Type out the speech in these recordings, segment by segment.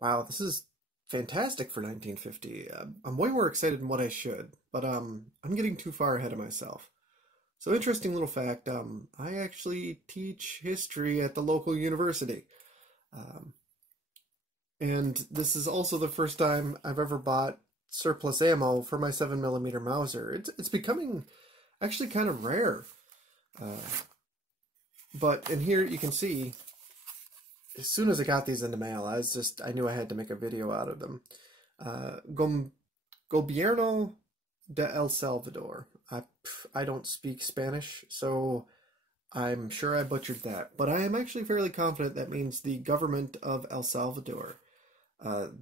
Wow, this is fantastic for 1950. I'm way more excited than what I should, but I'm getting too far ahead of myself. So interesting little fact, I actually teach history at the local university. Um, and this is also the first time I've ever bought surplus ammo for my 7mm Mauser. It's becoming actually kind of rare. Uh, but in here you can see, as soon as I got these in the mail, I knew I had to make a video out of them. Gobierno de El Salvador. I don't speak Spanish, so I'm sure I butchered that. But I am actually fairly confident that means the government of El Salvador.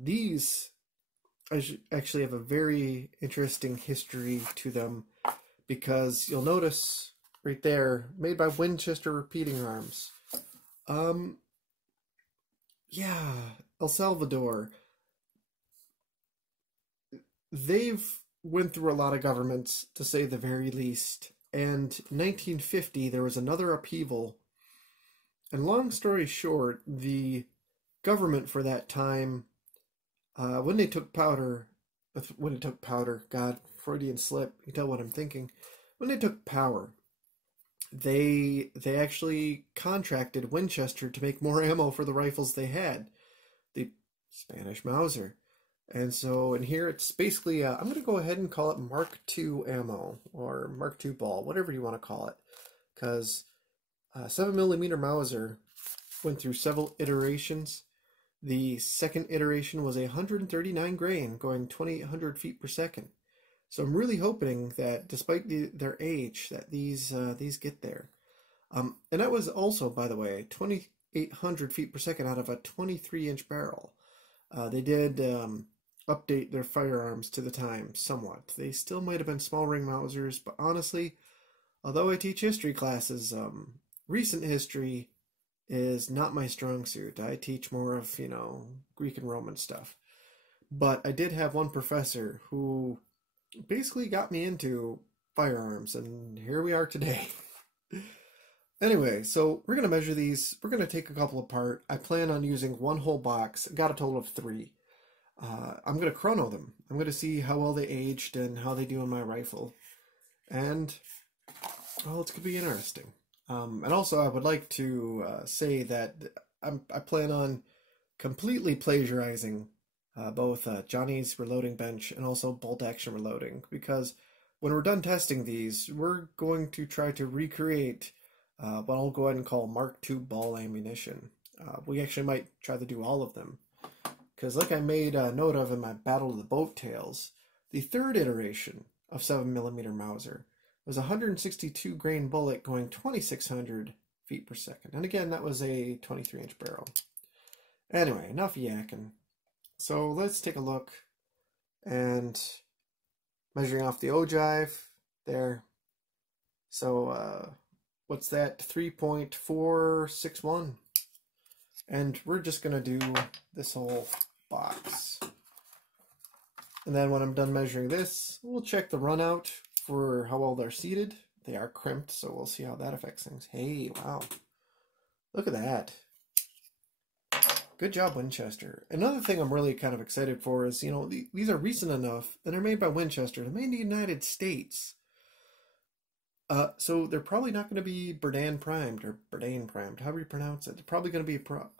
These actually have a very interesting history to them because you'll notice right there, made by Winchester Repeating Arms. Yeah, El Salvador. They've went through a lot of governments, to say the very least. And in 1950, there was another upheaval. And long story short, the government for that time, when they took powder, God, Freudian slip, you tell what I'm thinking. When they took power, they actually contracted Winchester to make more ammo for the rifles they had, the Spanish Mauser. And so in here it's basically, I'm going to go ahead and call it Mark II ammo, or Mark II ball, whatever you want to call it. Because 7mm Mauser went through several iterations. The second iteration was 139 grain, going 2,800 feet per second. So I'm really hoping that despite their age, that these get there. And that was also, by the way, 2,800 feet per second out of a 23-inch barrel. They did update their firearms to the time somewhat. They still might have been small ring Mausers, but honestly, although I teach history classes, recent history is not my strong suit. I teach more of, Greek and Roman stuff. But I did have one professor who basically got me into firearms, and here we are today. Anyway, so we're going to measure these. We're going to take a couple apart. I plan on using one whole box. I got a total of 3. I'm going to chrono them. I'm going to see how well they aged and how they do in my rifle. And, well, it's going to be interesting. And also, I would like to say that I plan on completely plagiarizing both Johnny's reloading bench and also bolt action reloading, because when we're done testing these, we're going to try to recreate what I'll go ahead and call Mark II ball ammunition. We actually might try to do all of them, because like I made a note of in my Battle of the Boat Tails, the third iteration of 7mm Mauser was a 162 grain bullet going 2,600 feet per second. And again, that was a 23-inch barrel. Anyway, enough yakking. So let's take a look, and measuring off the ogive there. So what's that? 3.461. And we're just going to do this whole box. And then when I'm done measuring this, we'll check the run out for how well they're seated. They are crimped, so we'll see how that affects things. Hey, wow. Look at that. Good job, Winchester. Another thing I'm really kind of excited for is, these are recent enough that they're made by Winchester. They're made in the United States. So they're probably not going to be Bourdain primed, or Bourdain primed, however you pronounce it. They're probably going to be proper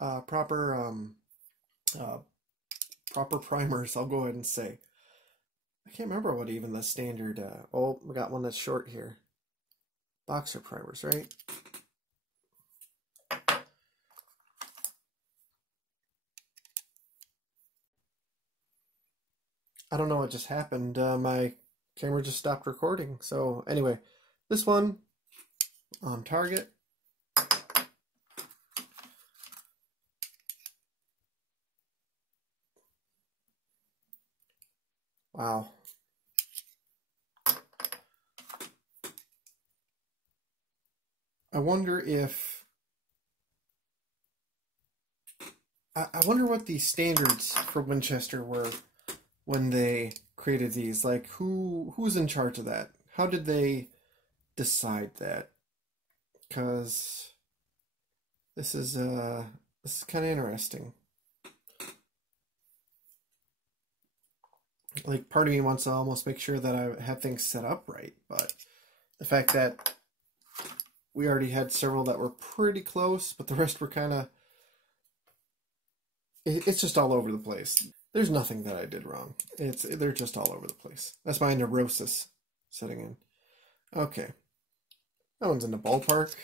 primers, I'll go ahead and say. I can't remember what even the standard, oh, we got one that's short here. Boxer primers, right? I don't know what just happened. My camera just stopped recording. So anyway, this one on target. Wow. I wonder what the standards for Winchester were when they created these. Like, who's in charge of that? How did they decide that? Because this is kind of interesting. Like, part of me wants to almost make sure that I have things set up right, but the fact that we already had several that were pretty close, but the rest were kind of, it's just all over the place. There's nothing that I did wrong. They're just all over the place. That's my neurosis setting in. Okay. That one's in the ballpark.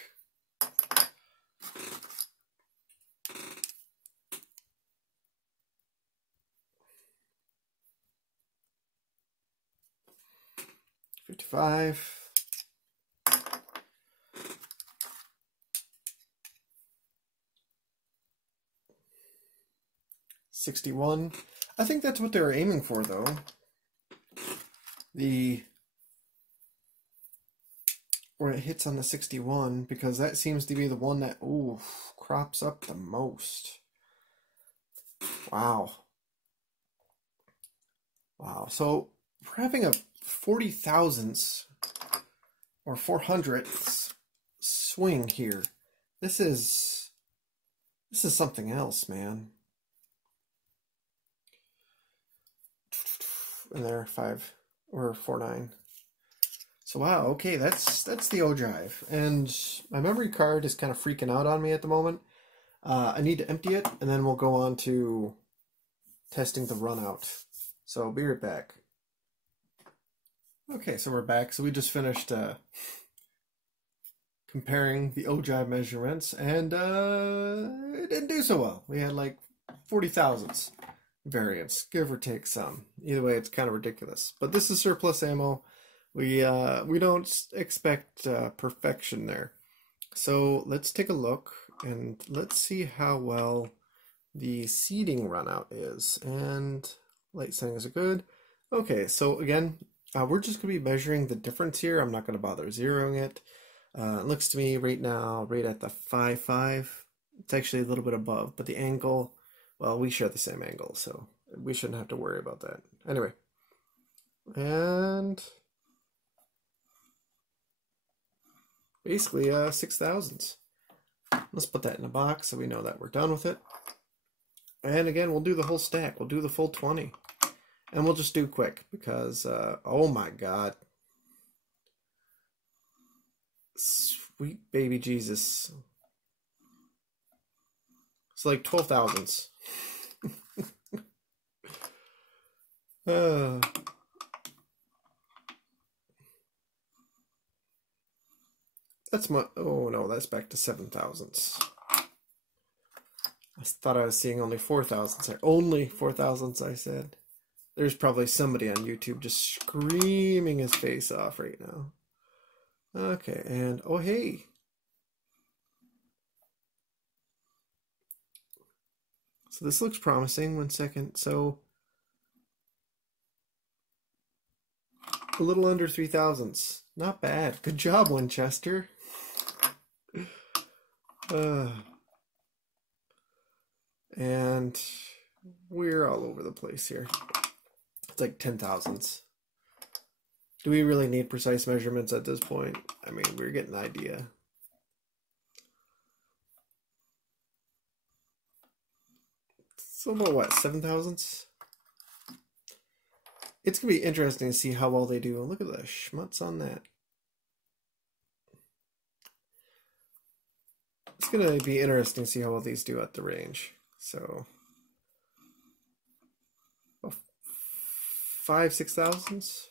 $55. 61. I think that's what they were aiming for, though. Where it hits on the 61, because that seems to be the one that, ooh, crops up the most. Wow. Wow. So we're having a 40 thousandths or 400ths swing here. This is something else, man. And there, 5 or 4-9. So wow, okay, that's the Ogive, and my memory card is kind of freaking out on me at the moment. I need to empty it, and then we'll go on to testing the run out. So be right back. Okay, so we're back. So we just finished comparing the Ogive measurements, and it didn't do so well. We had like 40 thousandths variance, give or take some. Either way, it's kind of ridiculous. But this is surplus ammo. We don't expect perfection there. So let's take a look and let's see how well the seeding run out is. And light settings are good. Okay, so again, we're just going to be measuring the difference here. I'm not going to bother zeroing it. It looks to me right now, right at the 5.5. It's actually a little bit above, but the angle, well, we share the same angle, so we shouldn't have to worry about that. Anyway, and basically 6 thousandths. Let's put that in a box so we know that we're done with it. And again, we'll do the whole stack. We'll do the full 20. And we'll just do quick because, oh my God. Sweet baby Jesus. It's like 12 thousandths. That's my, oh no, that's back to 7 thousandths. I thought I was seeing only 4 thousandths. Only 4 thousandths, I said. There's probably somebody on YouTube just screaming his face off right now. Okay, and oh hey. So this looks promising. 1 second. So a little under 3 thousandths. Not bad. Good job, Winchester. And we're all over the place here. It's like 10 thousandths. Do we really need precise measurements at this point? I mean, we're getting an idea. So about what, 7 thousandths? It's going to be interesting to see how well they do. Look at the schmutz on that. It's going to be interesting to see how well these do at the range. So, 5-6 thousandths.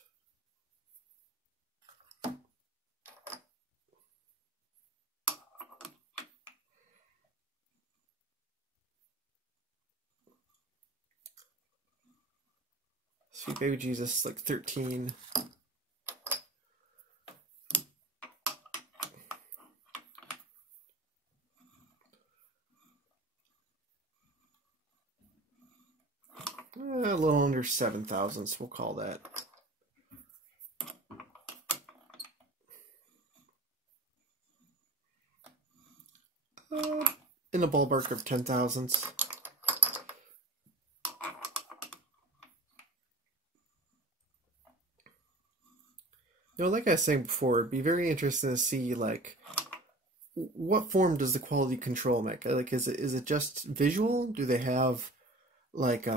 Sweet baby Jesus, like 13. A little under 7 thousandths, we'll call that. In the ballpark of 10 thousandths. You know, like I was saying before, it'd be very interesting to see, like, what form does the quality control make? Like, is it just visual? Do they have, like,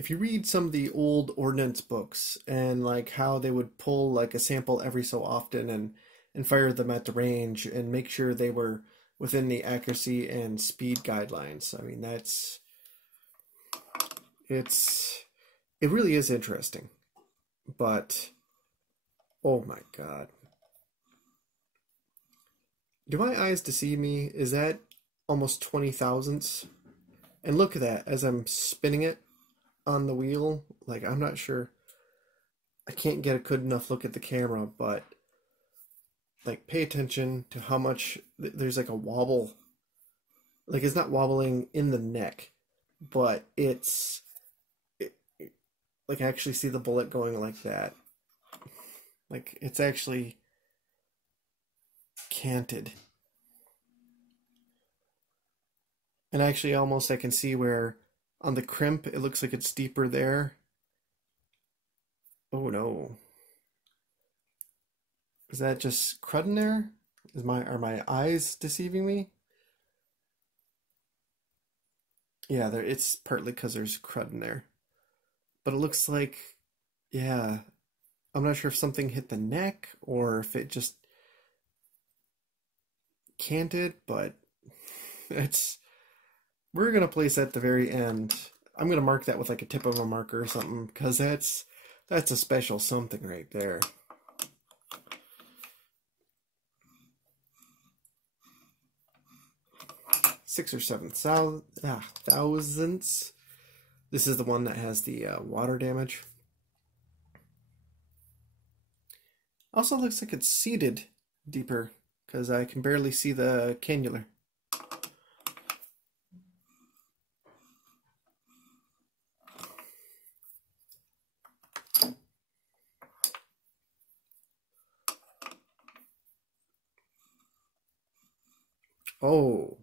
if you read some of the old ordnance books and like how they would pull like a sample every so often and fire them at the range and make sure they were within the accuracy and speed guidelines. I mean, it really is interesting. But oh my God. Do my eyes deceive me? Is that almost 20 thousandths? And look at that as I'm spinning it on the wheel. Like, I'm not sure. I can't get a good enough look at the camera, but like, pay attention to how much there's like a wobble. Like, it's not wobbling in the neck, but like, I actually see the bullet going like that. Like, it's actually canted. And actually, almost I can see where on the crimp, it looks like it's deeper there. Oh no. Is that just crud in there? Are my eyes deceiving me? Yeah, it's partly because there's crud in there. But it looks like, yeah, I'm not sure if something hit the neck or if it just canted, but we're going to place that at the very end. I'm going to mark that with like a tip of a marker or something, because that's a special something right there. Six or seven thousandths. This is the one that has the water damage. Also looks like it's seated deeper, because I can barely see the cannula. Oh,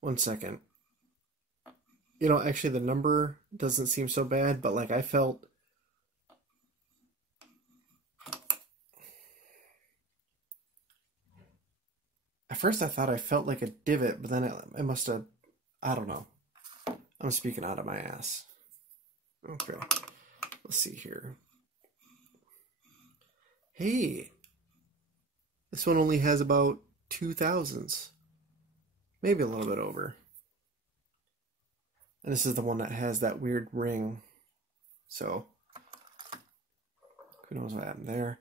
1 second. You know, actually the number doesn't seem so bad, but like I felt... At first I thought I felt like a divot, but then it must have... I don't know. I'm speaking out of my ass. Okay. Let's see here. Hey! This one only has about 2 thousandths. Maybe a little bit over. And this is the one that has that weird ring. So, who knows what happened there.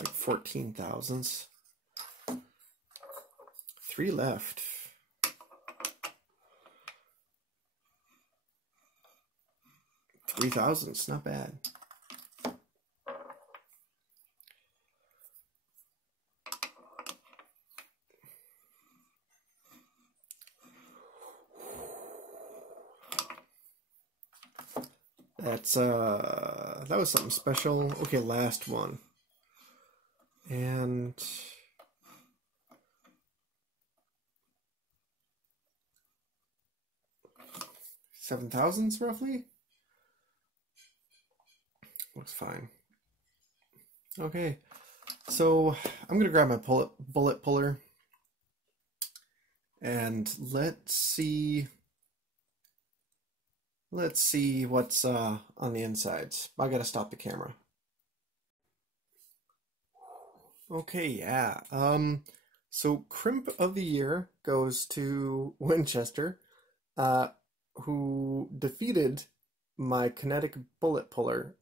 Like 14 thousandths. 3 left. Three thousandths, not bad. That was something special. Okay, last one. And 7 thousandths roughly? Looks fine. Okay, so I'm gonna grab my bullet puller and let's see what's on the insides. I gotta stop the camera. Okay, yeah. So crimp of the year goes to Winchester, who defeated my kinetic bullet puller.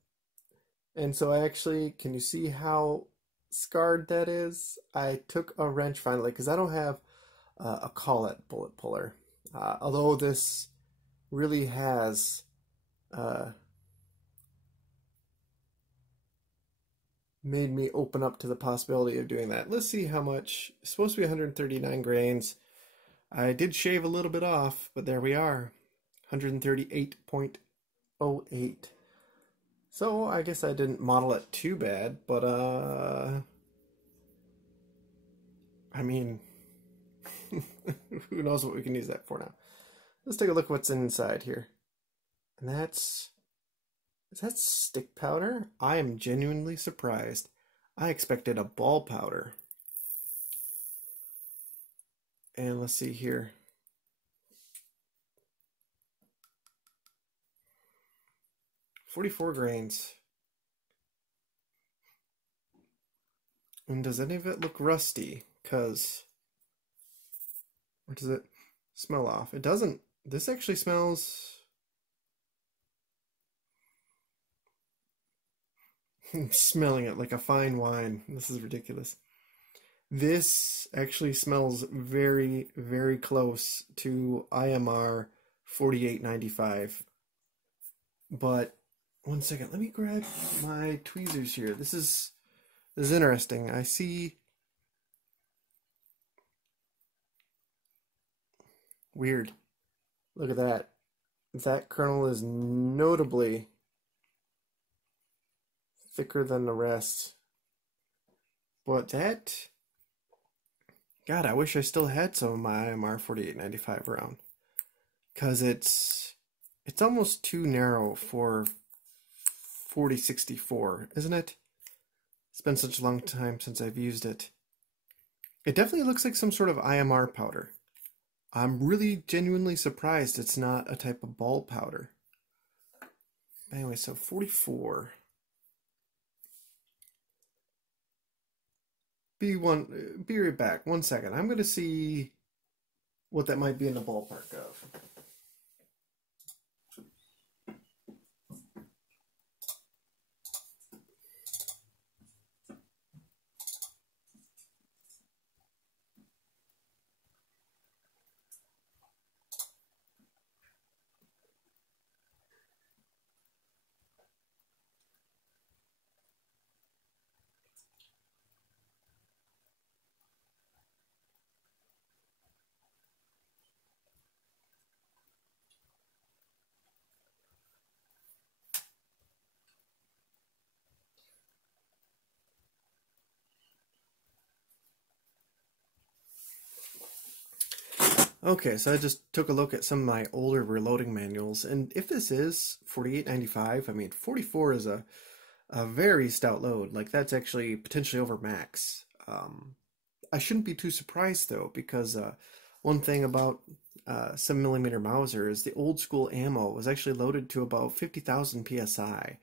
And so I actually, can you see how scarred that is? I took a wrench finally, because I don't have a collet bullet puller. Although this really has made me open up to the possibility of doing that. Let's see how much. It's supposed to be 139 grains. I did shave a little bit off, but there we are. 138.08. So I guess I didn't model it too bad, but I mean, who knows what we can use that for now. Let's take a look what's inside here. And is that stick powder? I am genuinely surprised. I expected a ball powder. And let's see here. $44 grains. And does any of it look rusty? Because, or does it smell off? It doesn't. This actually smells... I'm smelling it like a fine wine. This is ridiculous. This actually smells very, very close to IMR 4895. But, one second, let me grab my tweezers here. This is interesting. I see... Weird. Look at that. That kernel is notably thicker than the rest. But that... God, I wish I still had some of my IMR 4895 around. Because it's almost too narrow for 4064, isn't it? It's been such a long time since I've used it. It definitely looks like some sort of IMR powder. I'm really genuinely surprised it's not a type of ball powder. Anyway, so 44. Be right back. 1 second. I'm going to see what that might be in the ballpark of. Okay, so I just took a look at some of my older reloading manuals, and if this is 4895, I mean, 44 is a very stout load. Like, that's actually potentially over max. I shouldn't be too surprised, though, because one thing about 7mm Mauser is the old school ammo was actually loaded to about 50,000 PSI,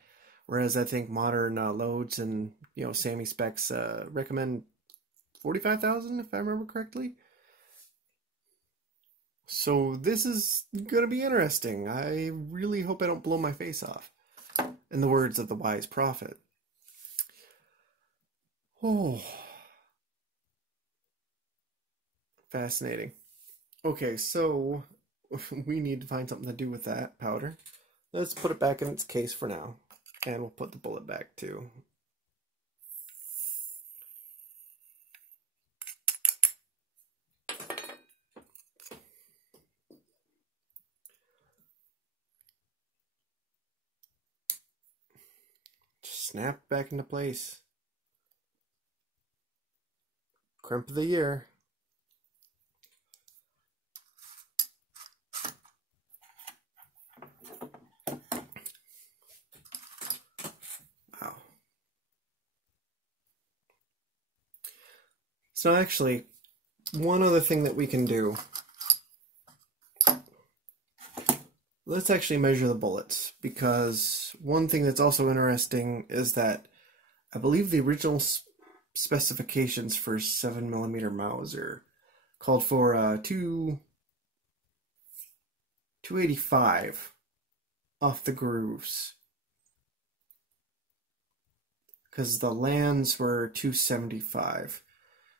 whereas I think modern loads and, SAMI specs recommend 45,000, if I remember correctly. So this is going to be interesting. I really hope I don't blow my face off, in the words of the wise prophet. Oh, fascinating. Okay, so we need to find something to do with that powder. Let's put it back in its case for now, and we'll put the bullet back too. Snap back into place. Crimp of the year. Wow. So actually, one other thing that we can do. Let's actually measure the bullets, because one thing that's also interesting is that I believe the original specifications for 7mm Mauser called for 285 off the grooves, because the lands were 275.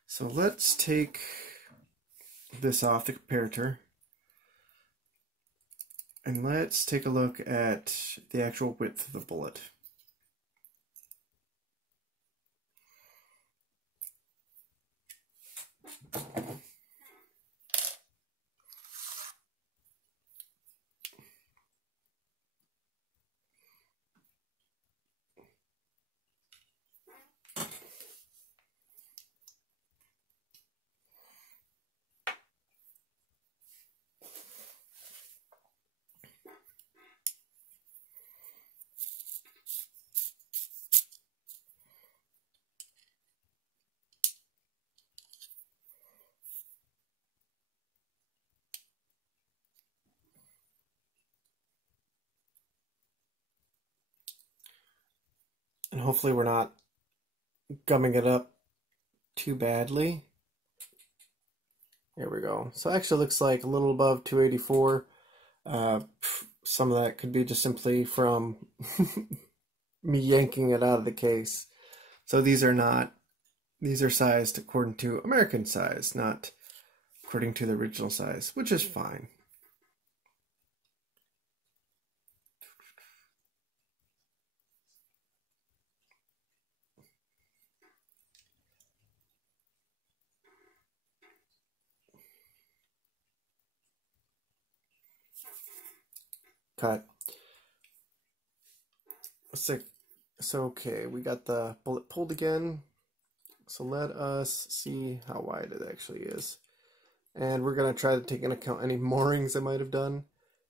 So let's take this off the comparator. And let's take a look at the actual width of the bullet. And hopefully we're not gumming it up too badly. There we go. So it actually looks like a little above 284. Some of that could be just simply from me yanking it out of the case. So these are sized according to American size, not according to the original size, which is fine. Cut. So okay, we got the bullet pulled again. So let us see how wide it actually is. And we're going to try to take into account any moorings I might have done.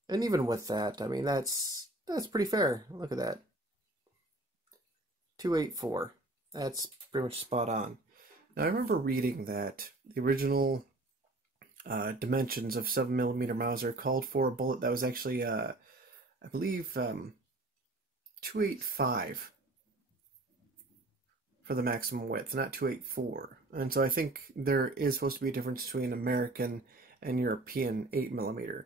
And even with that, I mean, that's pretty fair. Look at that. 284. That's pretty much spot on. Now, I remember reading that the original dimensions of 7mm Mauser called for a bullet that was actually, I believe, 285 for the maximum width, not 284. And so I think there is supposed to be a difference between American and European 8mm.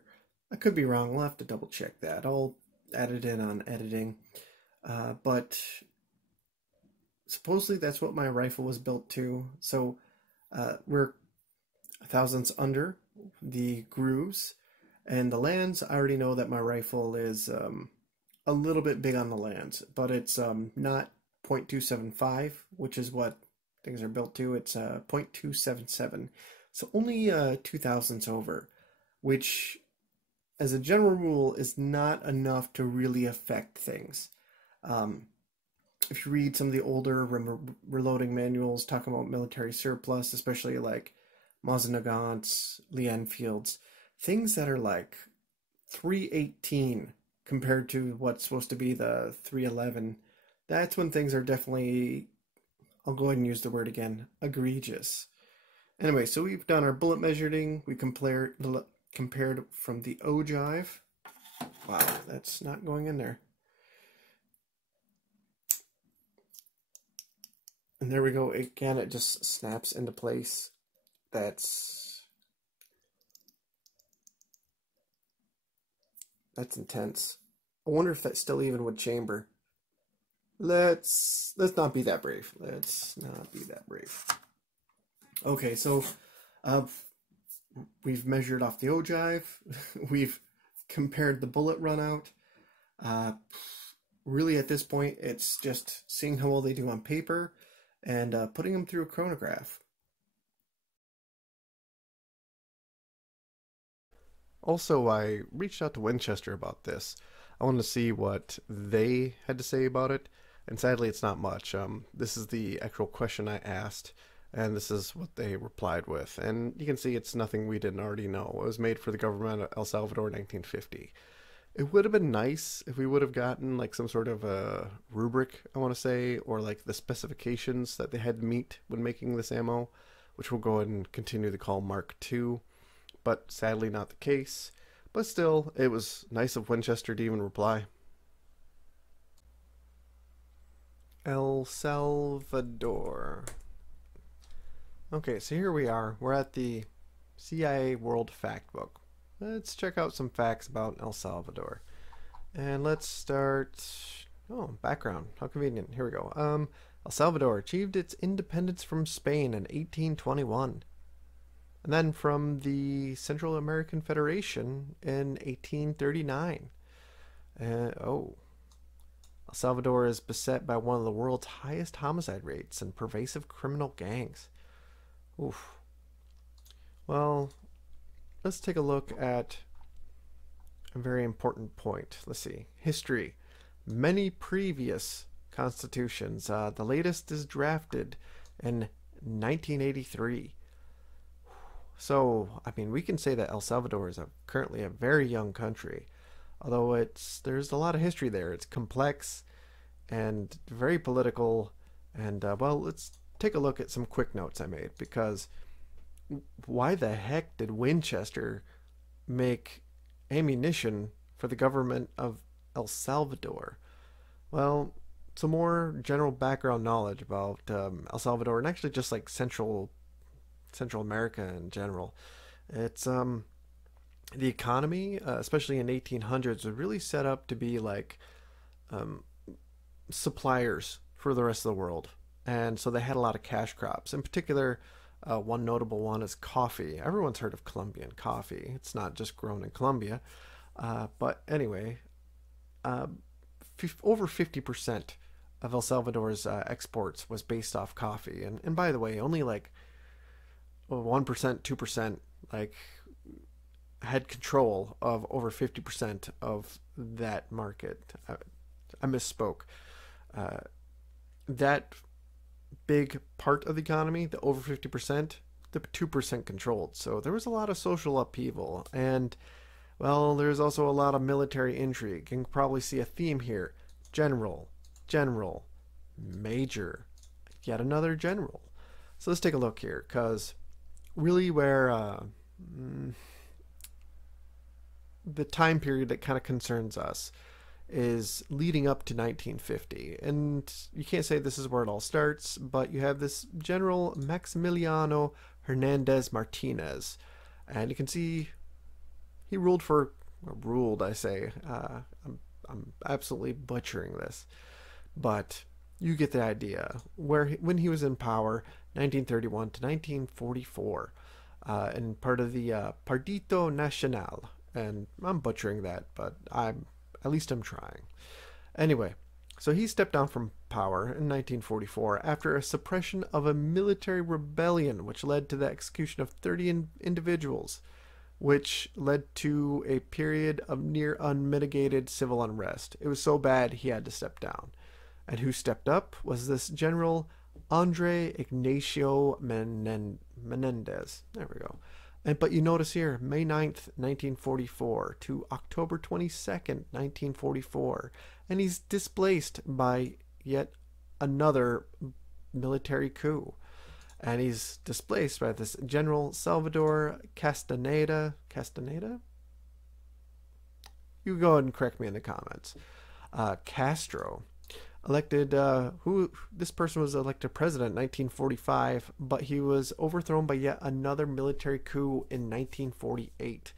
I could be wrong. We'll have to double check that. I'll add it in on editing. But supposedly that's what my rifle was built to. So we're thousandths under the grooves. And the lands, I already know that my rifle is a little bit big on the lands, but it's not 0.275, which is what things are built to. It's 0.277, so only 2 thousandths over, which as a general rule is not enough to really affect things. If you read some of the older reloading manuals talking about military surplus, especially like Mazenagant's, Lee Enfield's, things that are like 318 compared to what's supposed to be the 311, that's when things are definitely, I'll go ahead and use the word again, egregious. Anyway, so we've done our bullet measuring. We compared from the ogive. Wow, that's not going in there. And there we go. Again, it just snaps into place. That's intense. I wonder if that's still even would chamber. Let's not be that brave. Let's not be that brave. Okay, so we've measured off the ogive. We've compared the bullet run out. Really, at this point, it's just seeing how well they do on paper and putting them through a chronograph. Also, I reached out to Winchester about this. I wanted to see what they had to say about it, and sadly it's not much. This is the actual question I asked, and this is what they replied with. And you can see it's nothing we didn't already know. It was made for the government of El Salvador in 1950. It would have been nice if we would have gotten like some sort of a rubric, I want to say, or like the specifications that they had to meet when making this ammo, which we'll go ahead and continue to call Mark II. But sadly not the case. But still, it was nice of Winchester to even reply. El Salvador. Okay, so here we are. We're at the CIA World Factbook. Let's check out some facts about El Salvador. And let's start... Oh, background. How convenient. Here we go. El Salvador achieved its independence from Spain in 1821. And then from the Central American Federation in 1839. El Salvador is beset by one of the world's highest homicide rates and pervasive criminal gangs. Oof. Well, let's take a look at a very important point. Let's see. History. Many previous constitutions. The latest is drafted in 1983. So, I mean, we can say that El Salvador is currently a very young country, although there's a lot of history there. It's complex and very political, and well, let's take a look at some quick notes I made, because why the heck did Winchester make ammunition for the government of El Salvador? Well, some more general background knowledge about El Salvador and actually just like Central America in general. It's the economy, especially in 1800s, was really set up to be like um, suppliers for the rest of the world, and so they had a lot of cash crops. In particular, one notable one is coffee. Everyone's heard of Colombian coffee. It's not just grown in Colombia, but anyway, uh, over 50% of El Salvador's exports was based off coffee. And by the way, only like 1%, 2% like had control of over 50% of that market. I misspoke. Uh, that big part of the economy, the over 50%, the 2% controlled. So there was a lot of social upheaval. And, well, there's also a lot of military intrigue. You can probably see a theme here. General, general, major, yet another general. So let's take a look here, because really where the time period that kind of concerns us is leading up to 1950. And you can't say this is where it all starts, but you have this General Maximiliano Hernandez Martinez. And you can see he ruled, I say. I'm absolutely butchering this. But you get the idea. When he was in power, 1931 to 1944, and part of the Partito Nacional. And I'm butchering that, but at least I'm trying. Anyway, so he stepped down from power in 1944 after a suppression of a military rebellion, which led to the execution of 30 individuals, which led to a period of near unmitigated civil unrest. It was so bad he had to step down. And who stepped up was this General Andre Ignacio Menendez. There we go. But you notice here, May 9th, 1944 to October 22nd, 1944. And he's displaced by yet another military coup. And he's displaced by this General Salvador Castaneda. Castaneda? You go ahead and correct me in the comments. Castro. Elected, this person was elected president in 1945, but he was overthrown by yet another military coup in 1948.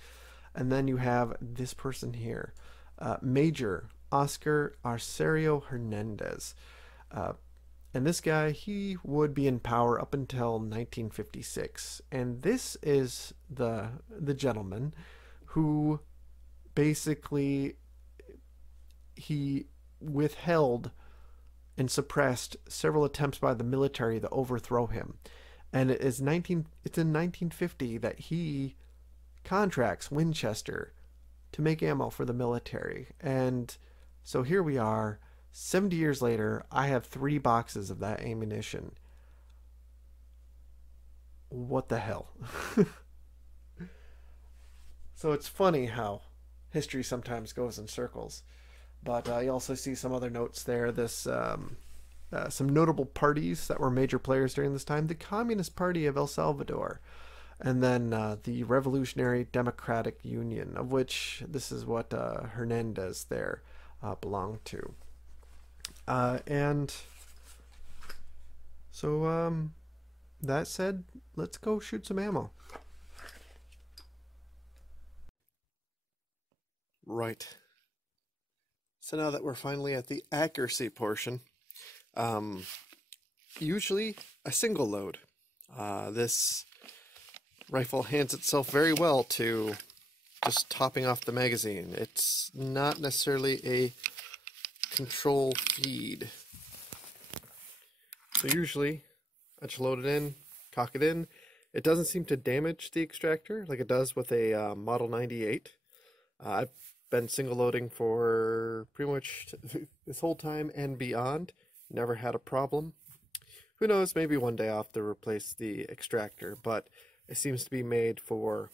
And then you have this person here, Major Oscar Arcerio Hernandez. And this guy, he would be in power up until 1956. And this is the gentleman who basically he withheld and suppressed several attempts by the military to overthrow him. And it's in 1950 that he contracts Winchester to make ammo for the military. And so here we are, 70 years later, I have 3 boxes of that ammunition. What the hell? So it's funny how history sometimes goes in circles. But you also see some other notes there. Some notable parties that were major players during this time. The Communist Party of El Salvador. And then the Revolutionary Democratic Union, of which this is what Hernandez there belonged to. And so that said, let's go shoot some ammo. Right. So now that we're finally at the accuracy portion, usually a single load. This rifle hands itself very well to just topping off the magazine. It's not necessarily a control feed. So usually I just load it in, cock it in. It doesn't seem to damage the extractor like it does with a Model 98. I've been single loading for pretty much this whole time and beyond. Never had a problem. Who knows, maybe one day I'll have to replace the extractor, but it seems to be made for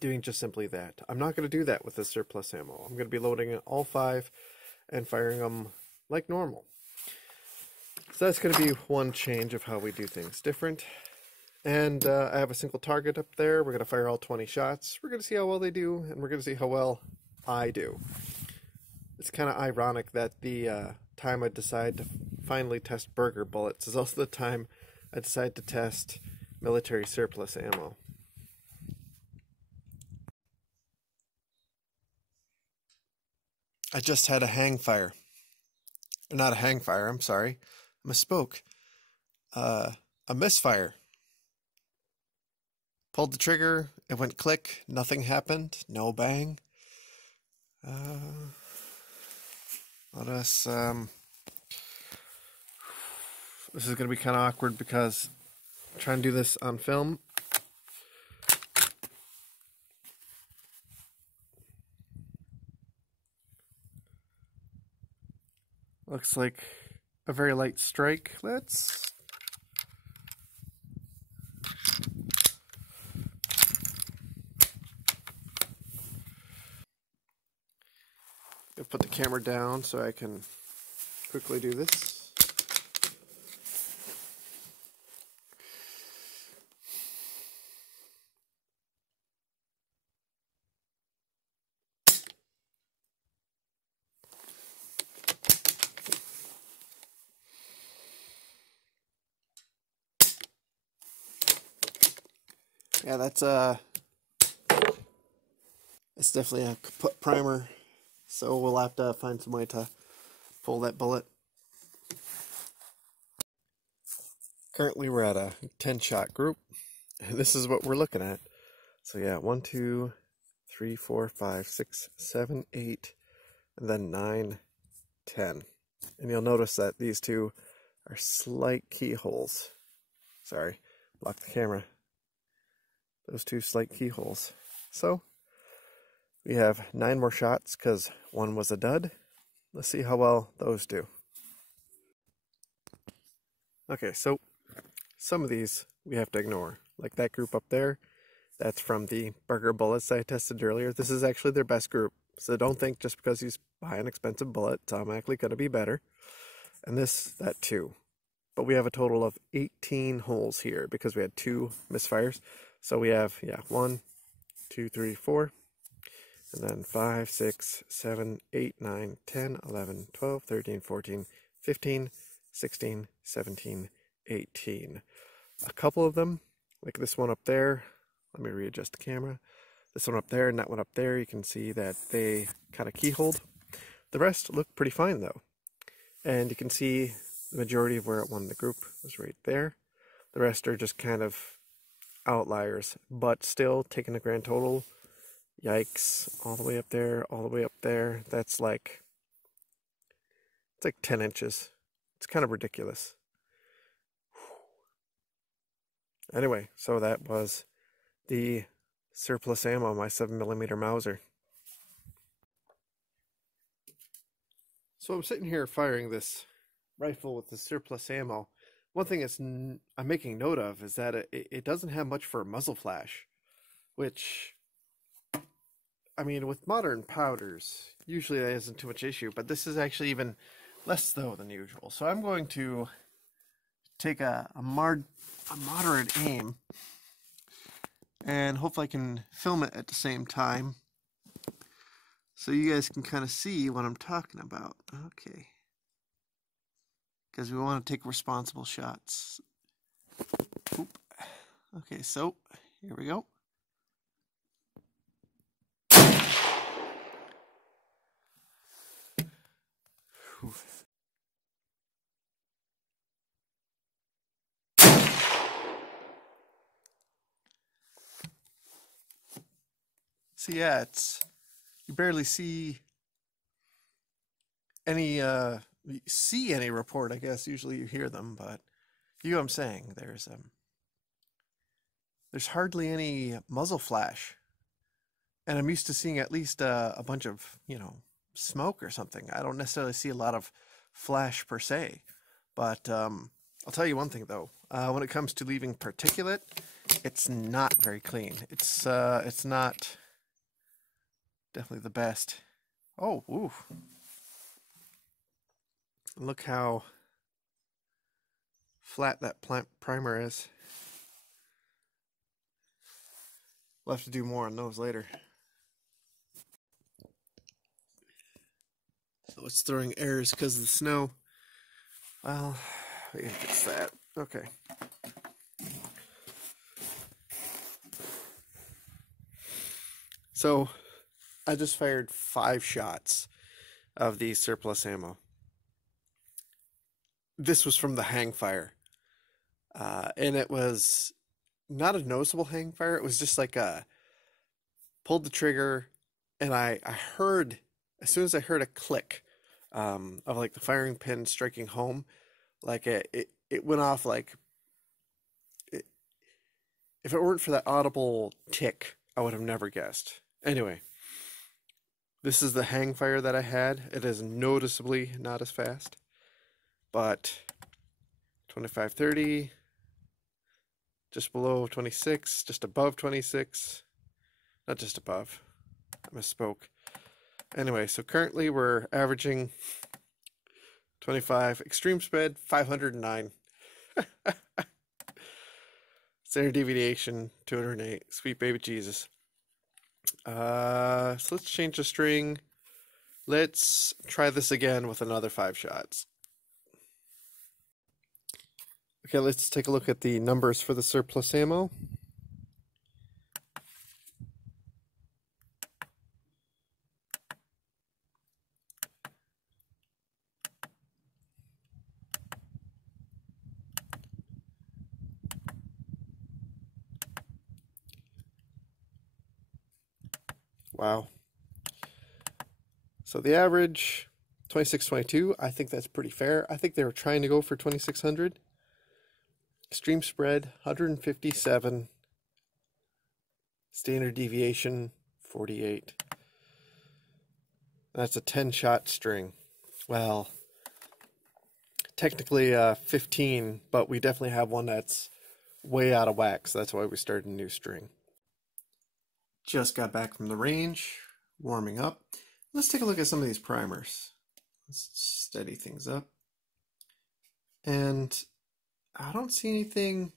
doing just simply that. I'm not going to do that with the surplus ammo. I'm going to be loading in all 5 and firing them like normal. So that's going to be one change of how we do things different. And I have a single target up there. We're going to fire all 20 shots. We're going to see how well they do, and we're going to see how well I do. It's kind of ironic that the time I decide to finally test burger bullets is also the time I decide to test military surplus ammo. I just had a hang fire. Not a hang fire, I'm sorry. I misspoke. A misfire. Pulled the trigger, it went click, nothing happened, no bang. Let us, this is going to be kind of awkward because I'm trying to do this on film. Looks like a very light strike. Let's put the camera down so I can quickly do this. Yeah, it's definitely a kaput primer, so we'll have to find some way to pull that bullet. Currently we're at a 10-shot group, and this is what we're looking at. So yeah, 1, 2, 3, 4, 5, 6, 7, 8, and then 9, 10. And you'll notice that these two are slight keyholes. Sorry, block the camera. Those two slight keyholes. So we have 9 more shots because 1 was a dud. Let's see how well those do. Okay, so some of these we have to ignore. Like that group up there, that's from the burger bullets I tested earlier. This is actually their best group. So don't think just because you buy an expensive bullet, it's automatically going to be better. And that too. But we have a total of 18 holes here because we had 2 misfires. So we have, 1, 2, 3, 4, and then 5, 6, 7, 8, 9, 10, 11, 12, 13, 14, 15, 16, 17, 18. A couple of them, like this one up there, let me readjust the camera. This one up there and that one up there, you can see that they kind of keyholed. The rest look pretty fine though. And you can see the majority of where it won the group was right there. The rest are just kind of outliers, but still taking a grand total, yikes, all the way up there, all the way up there. That's like, it's like 10 inches. It's kind of ridiculous. Anyway, so that was the surplus ammo, my 7mm Mauser. So I'm sitting here firing this rifle with the surplus ammo. One thing I'm making note of is that it doesn't have much for a muzzle flash, which, I mean, with modern powders, usually that isn't too much issue, but this is actually even less so than usual. So I'm going to take a moderate aim, and hopefully I can film it at the same time, so you guys can kind of see what I'm talking about. Okay. Because we want to take responsible shots. Oop. Okay, so here we go. Whew. So yeah, you barely see any report, I guess. Usually you hear them, but you know what I'm saying. There's hardly any muzzle flash. And I'm used to seeing at least a bunch of, smoke or something. I don't necessarily see a lot of flash per se. But I'll tell you one thing though. When it comes to leaving particulate, it's not very clean. It's not definitely the best. Oh, ooh. Look how flat that primer is. We'll have to do more on those later. Oh, it's throwing errors because of the snow. Well, we can fix that. Okay. So, I just fired 5 shots of the surplus ammo. This was from the hang fire. And it was not a noticeable hang fire. It was just like pulled the trigger, and I heard, as soon as I heard a click of like the firing pin striking home, like it went off like, if it weren't for that audible tick, I would have never guessed. Anyway, this is the hang fire that I had. It is noticeably not as fast, but 25-30, just below 26, just above 26, not just above, I misspoke. Anyway, so currently we're averaging 25, extreme spread 509. Standard deviation 208. Sweet baby Jesus. So let's change the string. Let's try this again with another 5 shots. Okay, let's take a look at the numbers for the surplus ammo. Wow. So the average 2622, I think that's pretty fair. I think they were trying to go for 2600. Extreme spread 157. Standard deviation 48. That's a 10-shot string. Well, technically 15, but we definitely have one that's way out of whack, so that's why we started a new string. Just got back from the range, warming up. Let's take a look at some of these primers. Let's steady things up. And I don't see anything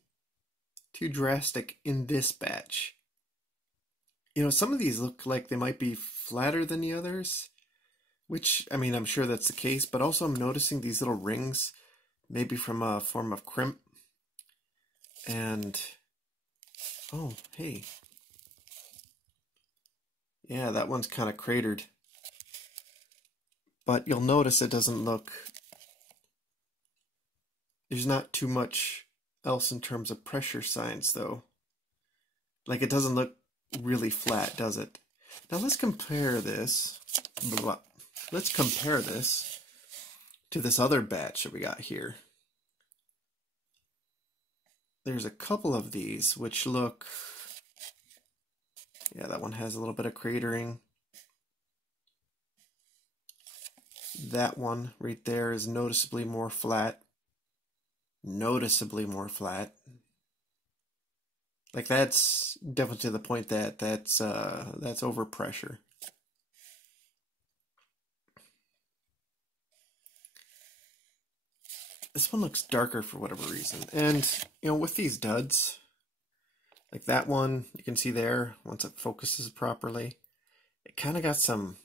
too drastic in this batch. You know, some of these look like they might be flatter than the others, which, I mean, I'm sure that's the case, but also I'm noticing these little rings, maybe from a form of crimp. And, oh, hey. Yeah, that one's kind of cratered. But you'll notice it doesn't look... There's not too much else in terms of pressure signs, though. Like, it doesn't look really flat, does it? Now, let's compare this. Let's compare this to this other batch that we got here. There's a couple of these which look... Yeah, that one has a little bit of cratering. That one right there is noticeably more flat. Noticeably more flat. Like, that's definitely to the point that that's overpressure. This one looks darker for whatever reason. And, you know, with these duds, like that one, you can see there, once it focuses properly, it kind of got some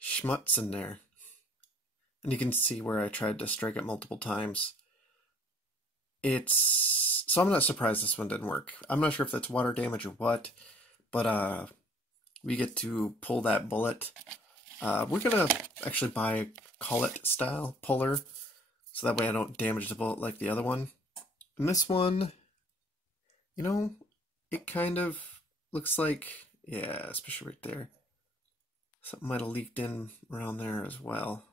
schmutz in there. And you can see where I tried to strike it multiple times. So I'm not surprised this one didn't work. I'm not sure if that's water damage or what, but we get to pull that bullet. We're gonna actually buy a collet style puller, so that way I don't damage the bullet like the other one. And this one, you know, it kind of looks like, yeah, especially right there, something might have leaked in around there as well.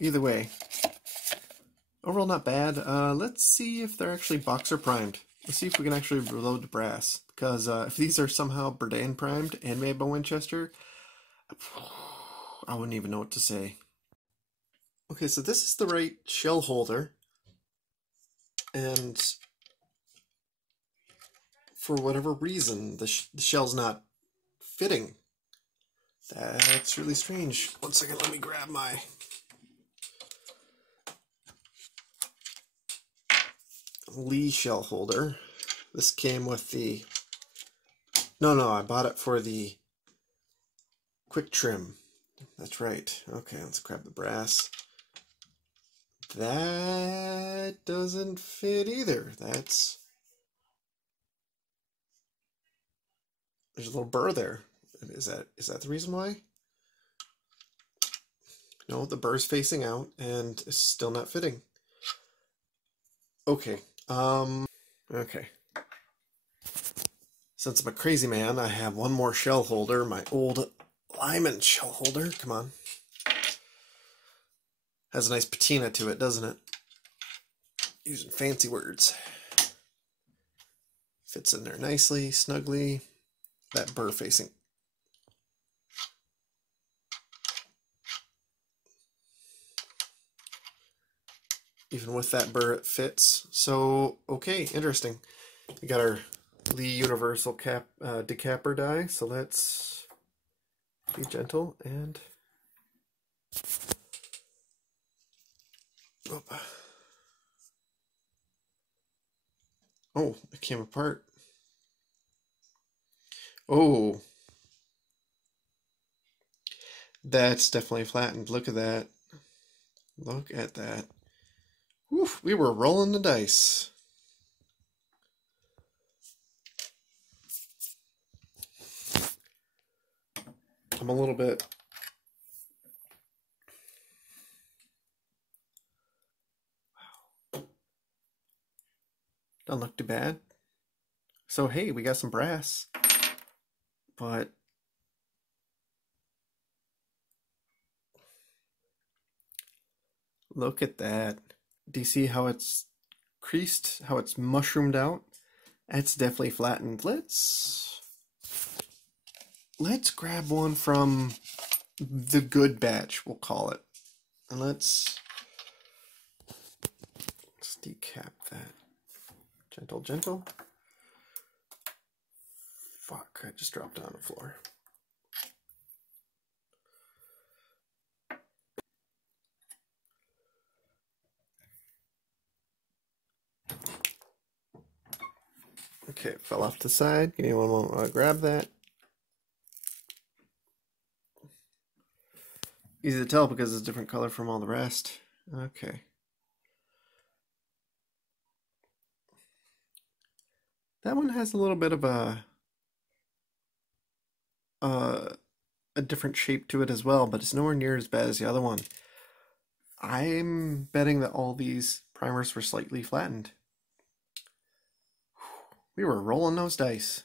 Either way, overall not bad. Let's see if they're actually boxer primed. Let's see if we can actually reload the brass. Because if these are somehow Bourdain primed and made by Winchester, I wouldn't even know what to say. Okay, so this is the right shell holder. And for whatever reason, the shell's not fitting. That's really strange. One second, let me grab my... Lee shell holder. This came with the... No, I bought it for the quick trim. That's right. Okay, let's grab the brass. That doesn't fit either. There's a little burr there. Is that the reason why? No, the burr's facing out and it's still not fitting. Okay. Okay. Since I'm a crazy man, I have one more shell holder, my old Lyman shell holder. Come on. Has a nice patina to it, doesn't it? Using fancy words. Fits in there nicely, snugly. That burr facing. Even with that burr, it fits. So, okay, interesting. We got our Lee Universal cap decapper die, so let's be gentle and... Oh, it came apart. Oh, that's definitely flattened. Look at that. Look at that. Woof, we were rolling the dice. I'm a little bit... Wow. Doesn't look too bad. So, hey, we got some brass. But... look at that. Do you see how it's creased? How it's mushroomed out? That's definitely flattened. Let's grab one from the good batch, we'll call it. And let's decap that. Gentle, gentle. Fuck, I just dropped it on the floor. Okay, it fell off the side. Give me one moment while I grab that. Easy to tell because it's a different color from all the rest. Okay. That one has a little bit of a different shape to it as well, but it's nowhere near as bad as the other one. I'm betting that all these primers were slightly flattened. We were rolling those dice.